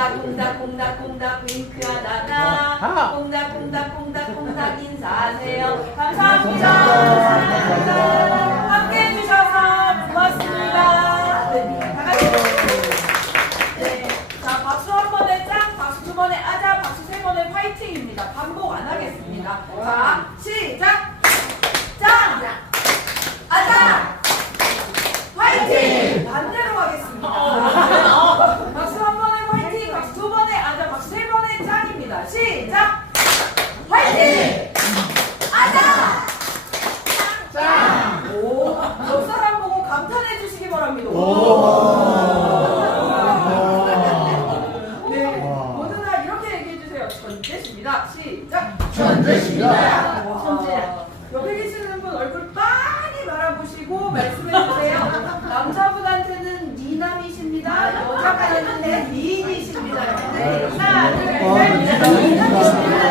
콩닥콩닥콩닥콩닥 윙크하다가 아. 콩닥콩닥콩닥콩닥 인사하세요. 감사합니다. 감사합니다. 함께 해주셔서 고맙습니다. 네, 다 같이 네, 자 박수 한 번에 짱 박수 두 번에 아자 박수 세 번에 화이팅입니다. 반복 안 하겠습니다. 자 시작 짱 아자 화이팅 반대로 하겠습니다 박수 한 번에 화이팅 박수 두 번에 아자 박수 세 번에 짱입니다 시작 화이팅 아자 짱! 오, 옆 사람 보고 감탄해 주시기 바랍니다. 네, 모두 다 이렇게 얘기해 주세요. 전재십니다. 시작. 전재십니다. 전재. 옆에 계시는 분 얼굴 많이 바라보시고 말씀해 주세요. 남자분한테는 미남이십니다. 여자분한테는 미인이십니다. 네, 하나, 둘, 셋.